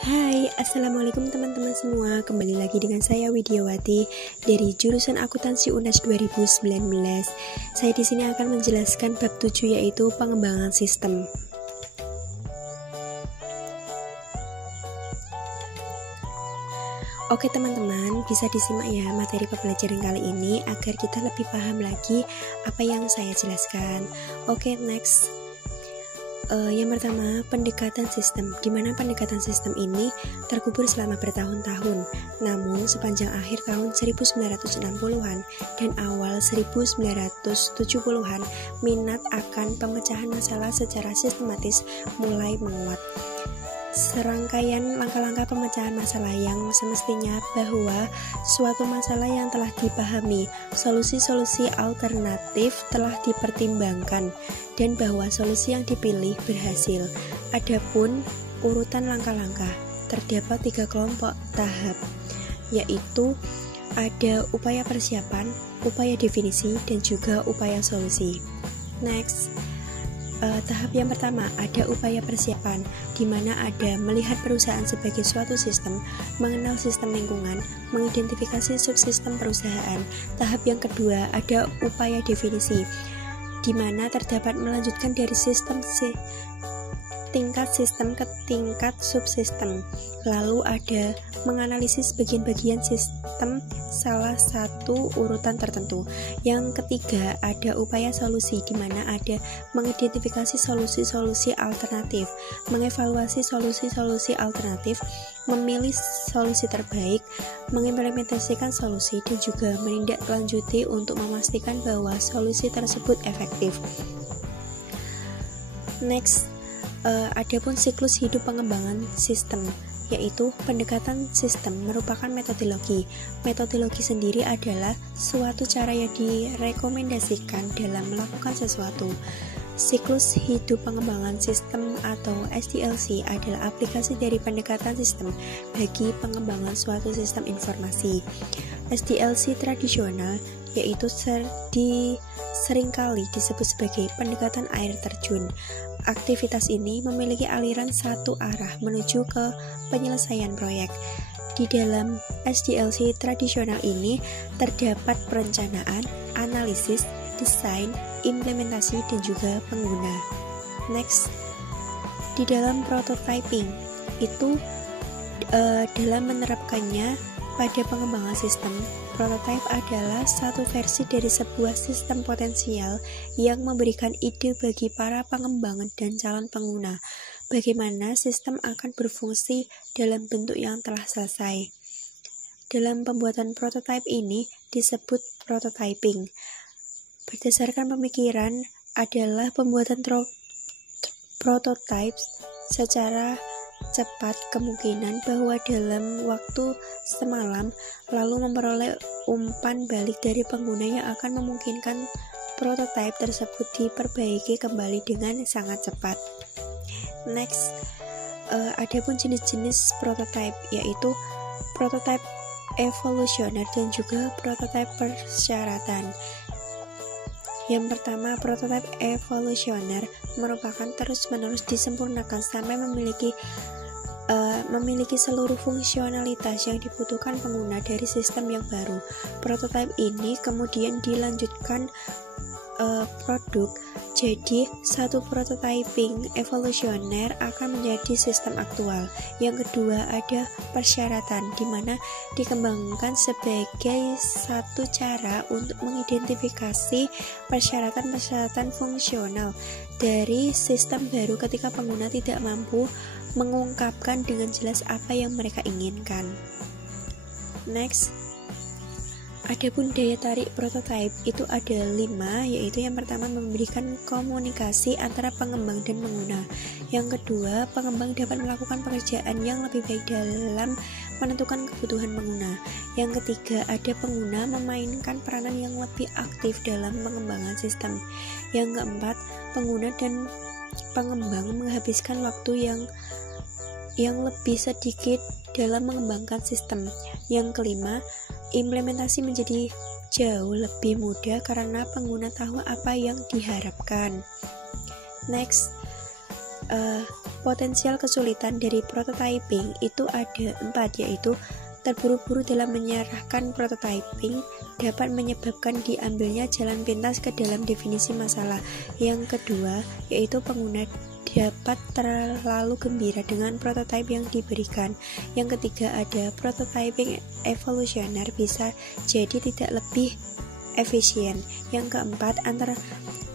Hai, Assalamualaikum teman-teman semua. Kembali lagi dengan saya Widiawati dari jurusan Akuntansi UNAS 2019. Saya di sini akan menjelaskan bab 7 yaitu pengembangan sistem. Oke teman-teman, bisa disimak ya materi pembelajaran kali ini agar kita lebih paham lagi apa yang saya jelaskan. Oke, next. Yang pertama, pendekatan sistem, di mana pendekatan sistem ini terkubur selama bertahun-tahun. Namun, sepanjang akhir tahun 1960-an dan awal 1970-an, minat akan pemecahan masalah secara sistematis mulai menguat. Serangkaian langkah-langkah pemecahan masalah yang semestinya bahwa suatu masalah yang telah dipahami, solusi-solusi alternatif telah dipertimbangkan, dan bahwa solusi yang dipilih berhasil. Adapun urutan langkah-langkah, terdapat 3 kelompok tahap, yaitu ada upaya persiapan, upaya definisi, dan juga upaya solusi. Next. Tahap yang pertama ada upaya persiapan, di mana ada melihat perusahaan sebagai suatu sistem, mengenal sistem lingkungan, mengidentifikasi subsistem perusahaan. Tahap yang kedua ada upaya definisi, di mana terdapat melanjutkan dari tingkat sistem ke tingkat subsistem. Lalu ada menganalisis bagian-bagian sistem salah satu urutan tertentu. Yang ketiga ada upaya solusi, di mana ada mengidentifikasi solusi-solusi alternatif, mengevaluasi solusi-solusi alternatif, memilih solusi terbaik, mengimplementasikan solusi, dan juga menindaklanjuti untuk memastikan bahwa solusi tersebut efektif. Next. Adapun siklus hidup pengembangan sistem, yaitu pendekatan sistem merupakan metodologi. Metodologi sendiri adalah suatu cara yang direkomendasikan dalam melakukan sesuatu. Siklus hidup pengembangan sistem atau SDLC adalah aplikasi dari pendekatan sistem bagi pengembangan suatu sistem informasi. SDLC tradisional yaitu seringkali disebut sebagai pendekatan air terjun. Aktivitas ini memiliki aliran satu arah menuju ke penyelesaian proyek. Di dalam SDLC tradisional ini terdapat perencanaan, analisis, desain, implementasi, dan juga pengguna. Next, di dalam prototyping itu dalam menerapkannya pada pengembangan sistem, prototype adalah satu versi dari sebuah sistem potensial yang memberikan ide bagi para pengembangan dan calon pengguna bagaimana sistem akan berfungsi dalam bentuk yang telah selesai. Dalam pembuatan prototype ini disebut prototyping. Berdasarkan pemikiran adalah pembuatan prototype secara cepat, kemungkinan bahwa dalam waktu semalam lalu memperoleh umpan balik dari pengguna yang akan memungkinkan prototipe tersebut diperbaiki kembali dengan sangat cepat. Next, adapun jenis-jenis prototipe, yaitu prototipe evolusioner dan juga prototipe persyaratan. Yang pertama, prototipe evolusioner merupakan terus-menerus disempurnakan sampai memiliki seluruh fungsionalitas yang dibutuhkan pengguna dari sistem yang baru. Prototipe ini kemudian dilanjutkan produk. Jadi, satu prototyping evolusioner akan menjadi sistem aktual. Yang kedua ada persyaratan, di mana dikembangkan sebagai satu cara untuk mengidentifikasi persyaratan-persyaratan fungsional dari sistem baru ketika pengguna tidak mampu mengungkapkan dengan jelas apa yang mereka inginkan. Next, adapun daya tarik prototype itu ada 5, yaitu yang pertama memberikan komunikasi antara pengembang dan pengguna. Yang kedua, pengembang dapat melakukan pekerjaan yang lebih baik dalam menentukan kebutuhan pengguna. Yang ketiga, ada pengguna memainkan peranan yang lebih aktif dalam pengembangan sistem. Yang keempat, pengguna dan pengembang menghabiskan waktu yang lebih sedikit dalam mengembangkan sistem. Yang kelima, implementasi menjadi jauh lebih mudah karena pengguna tahu apa yang diharapkan. Next, Potensial kesulitan dari prototyping itu ada 4, yaitu terburu-buru dalam menyerahkan prototyping dapat menyebabkan diambilnya jalan pintas ke dalam definisi masalah. Yang kedua, yaitu pengguna dapat terlalu gembira dengan prototipe yang diberikan. Yang ketiga, ada prototyping evolusioner, bisa jadi tidak lebih efisien. Yang keempat, antara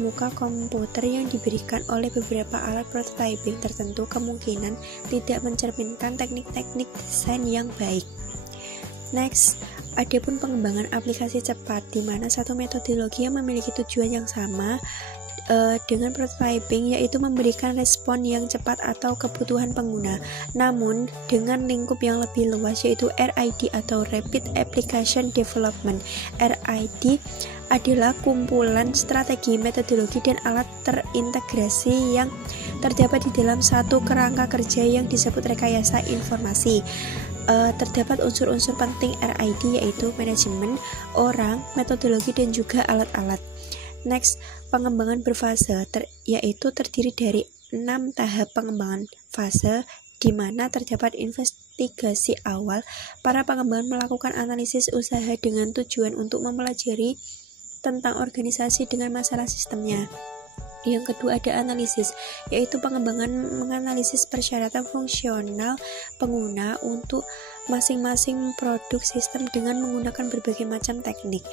muka komputer yang diberikan oleh beberapa alat prototyping tertentu kemungkinan tidak mencerminkan teknik-teknik desain yang baik. Next, adapun pengembangan aplikasi cepat, di mana satu metodologi yang memiliki tujuan yang sama dengan prototyping, yaitu memberikan respon yang cepat atau kebutuhan pengguna, namun dengan lingkup yang lebih luas, yaitu RID atau Rapid Application Development. RID adalah kumpulan strategi, metodologi, dan alat terintegrasi yang terdapat di dalam satu kerangka kerja yang disebut rekayasa informasi. Terdapat unsur-unsur penting RID, yaitu manajemen, orang, metodologi, dan juga alat-alat. Next, pengembangan berfase, yaitu terdiri dari 6 tahap pengembangan fase, di mana terdapat investigasi awal. Para pengembangan melakukan analisis usaha dengan tujuan untuk mempelajari tentang organisasi dengan masalah sistemnya. Yang kedua, ada analisis, yaitu pengembangan menganalisis persyaratan fungsional pengguna untuk masing-masing produk sistem dengan menggunakan berbagai macam teknik.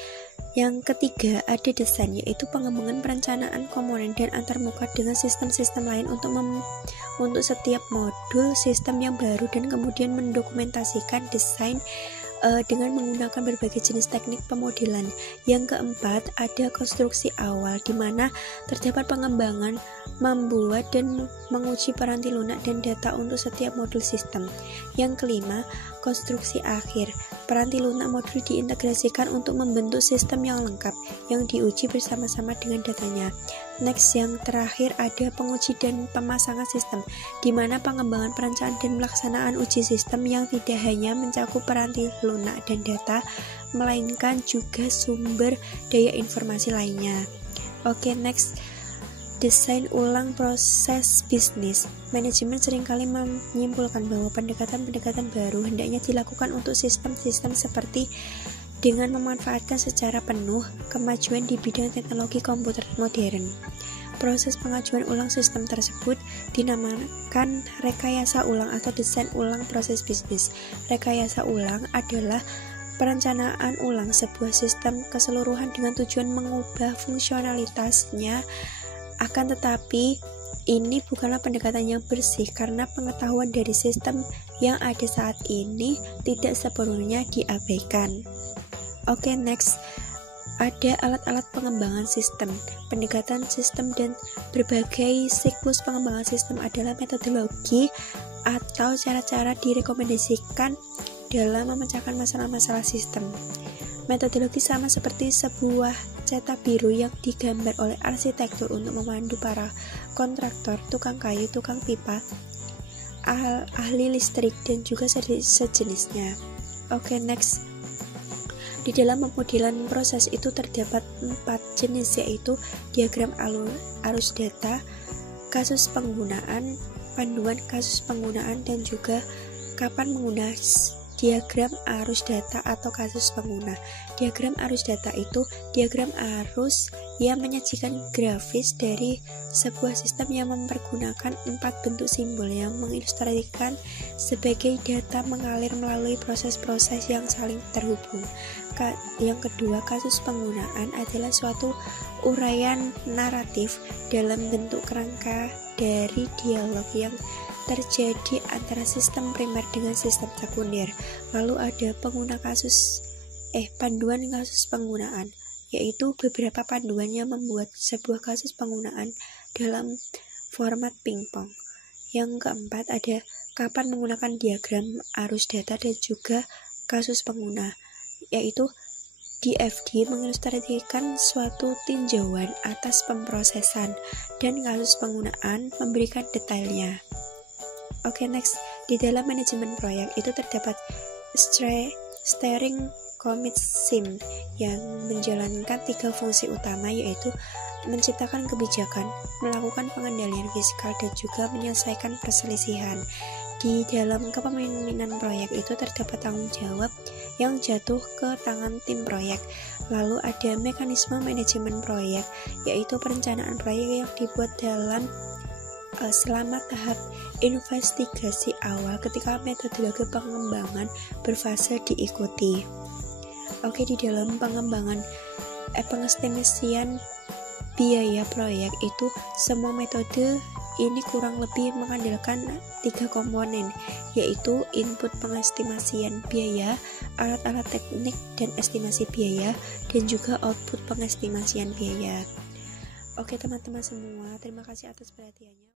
Yang ketiga, ada desain, yaitu pengembangan perencanaan komponen dan antarmuka dengan sistem-sistem lain untuk setiap modul sistem yang baru, dan kemudian mendokumentasikan desain dengan menggunakan berbagai jenis teknik pemodelan. Yang keempat, ada konstruksi awal, di mana terdapat pengembangan membuat dan menguji peranti lunak dan data untuk setiap modul sistem. Yang kelima, konstruksi akhir. Peranti lunak modul diintegrasikan untuk membentuk sistem yang lengkap yang diuji bersama-sama dengan datanya. Next, yang terakhir ada penguji dan pemasangan sistem, di mana pengembangan perencanaan dan pelaksanaan uji sistem yang tidak hanya mencakup peranti lunak dan data, melainkan juga sumber daya informasi lainnya. Oke, next, desain ulang proses bisnis. Manajemen seringkali menyimpulkan bahwa pendekatan-pendekatan baru hendaknya dilakukan untuk sistem-sistem seperti dengan memanfaatkan secara penuh kemajuan di bidang teknologi komputer modern. Proses pengajuan ulang sistem tersebut dinamakan rekayasa ulang atau desain ulang proses bisnis. Rekayasa ulang adalah perencanaan ulang sebuah sistem keseluruhan dengan tujuan mengubah fungsionalitasnya. Akan tetapi, ini bukanlah pendekatan yang bersih karena pengetahuan dari sistem yang ada saat ini tidak sepenuhnya diabaikan. Oke, next, ada alat-alat pengembangan sistem. Pendekatan sistem dan berbagai siklus pengembangan sistem adalah metodologi atau cara-cara direkomendasikan dalam memecahkan masalah-masalah sistem. Metodologi sama seperti sebuah cetak biru yang digambar oleh arsitektur untuk memandu para kontraktor, tukang kayu, tukang pipa, ahli listrik, dan juga sejenisnya. Oke, next. Di dalam pemodelan proses itu terdapat 4 jenis, yaitu diagram arus data, kasus penggunaan, panduan kasus penggunaan, dan juga kapan menggunakan diagram arus data atau kasus pengguna. Diagram arus data itu diagram arus yang menyajikan grafis dari sebuah sistem yang mempergunakan 4 bentuk simbol yang mengilustrasikan sebagai data mengalir melalui proses-proses yang saling terhubung. Yang kedua, kasus penggunaan adalah suatu uraian naratif dalam bentuk kerangka dari dialog yang terjadi antara sistem primer dengan sistem sekunder. Lalu ada panduan kasus penggunaan, yaitu beberapa panduan yang membuat sebuah kasus penggunaan dalam format pingpong. Yang keempat, ada kapan menggunakan diagram arus data dan juga kasus pengguna, yaitu DFD mengilustrasikan suatu tinjauan atas pemrosesan, dan kasus penggunaan memberikan detailnya. Oke, next, di dalam manajemen proyek itu terdapat steering committee yang menjalankan 3 fungsi utama, yaitu menciptakan kebijakan, melakukan pengendalian fiskal, dan juga menyelesaikan perselisihan. Di dalam kepemimpinan proyek itu terdapat tanggung jawab yang jatuh ke tangan tim proyek. Lalu ada mekanisme manajemen proyek, yaitu perencanaan proyek yang dibuat selama tahap investigasi awal ketika metodologi pengembangan berfase diikuti. Oke, di dalam pengembangan pengestimasian biaya proyek itu semua metode ini kurang lebih mengandalkan 3 komponen, yaitu input pengestimasian biaya, alat-alat teknik dan estimasi biaya, dan juga output pengestimasian biaya. Oke teman-teman semua, terima kasih atas perhatiannya.